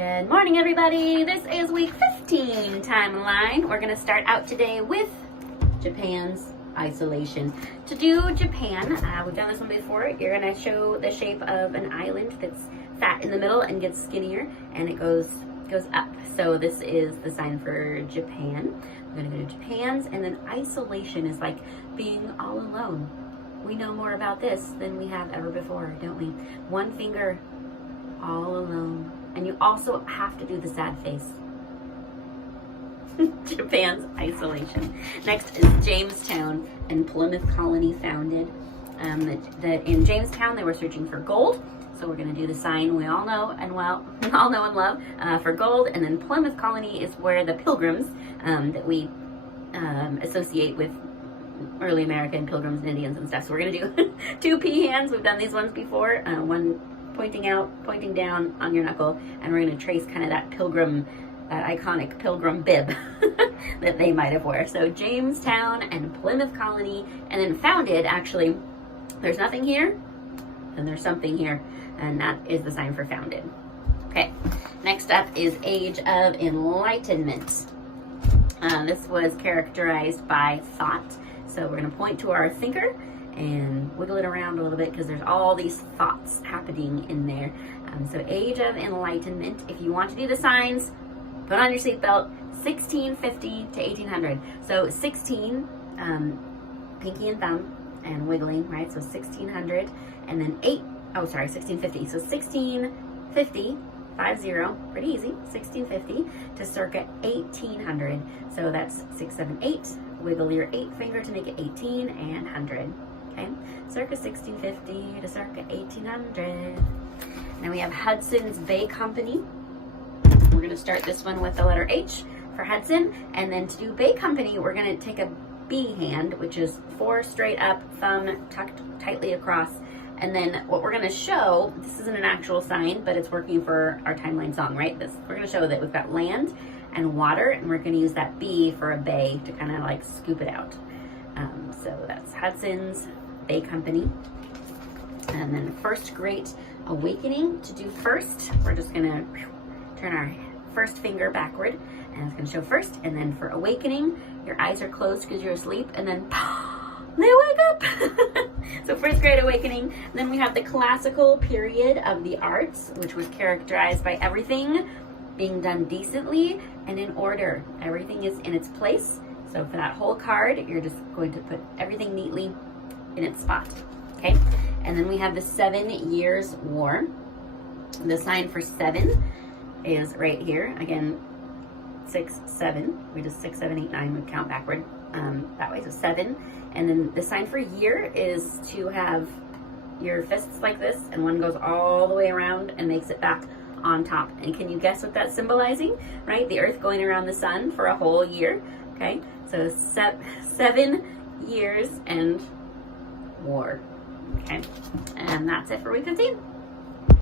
Good morning, everybody. This is week 15 timeline. We're going to start out today with Japan's isolation. To do Japan, we've done this one before. You're going to show the shape of an island that's fat in the middle and gets skinnier, and it goes up. So this is the sign for Japan. We're going to go to Japan's, and then isolation is like being all alone. We know more about this than we have ever before, don't we? One finger, all alone. And you also have to do the sad face. Japan's isolation. Next is Jamestown and Plymouth Colony founded. In Jamestown, they were searching for gold. So we're going to do the sign we all know and love for gold. And then Plymouth Colony is where the pilgrims that we associate with early American pilgrims and Indians and stuff. So we're going to do two P hands. We've done these ones before. One pointing out, pointing down on your knuckle, and we're going to trace kind of that pilgrim, that iconic pilgrim bib that they might have wore. So Jamestown and Plymouth Colony, and then founded, actually, there's nothing here, and there's something here, and that is the sign for founded. Okay, next up is Age of Enlightenment. This was characterized by thought. So we're going to point to our thinker and wiggle it around a little bit because there's all these thoughts happening in there. So Age of Enlightenment, if you want to do the signs, put on your seatbelt, 1650 to 1800. So 16, pinky and thumb, and wiggling, right? So 1600, and then 1650. So 1650, 50, pretty easy, 1650 to circa 1800. So that's 6, 7, 8. Wiggle your 8 finger to make it 18 and 100. Okay, circa 1650 to circa 1800. Now we have Hudson's Bay Company. We're going to start this one with the letter H for Hudson, and then to do Bay Company, we're going to take a B hand, which is 4 straight up, thumb tucked tightly across. And then what we're going to show, this isn't an actual sign, but it's working for our timeline song, right? We're going to show that we've got land and water, and we're going to use that B for a bay to kind of like scoop it out. So that's Hudson's Bay Company. And then First Great Awakening. To do first, we're just going to turn our first finger backward, and it's going to show first. And then for awakening, your eyes are closed because you're asleep, and then they wake up. So First Great Awakening. Then we have the classical period of the arts, which was characterized by everything being done decently and in order. Everything is in its place. So for that whole card, you're just going to put everything neatly in its spot. Okay? And then we have the 7 Years' War. The sign for 7 is right here. Again, 6, 7. We just 6, 7, 8, 9 would count backward that way. So 7. And then the sign for year is to have your fists like this, and one goes all the way around and makes it back on top. And can you guess what that's symbolizing? Right? The earth going around the sun for a whole year. Okay? So 7 years and war. Okay? And that's it for week 15.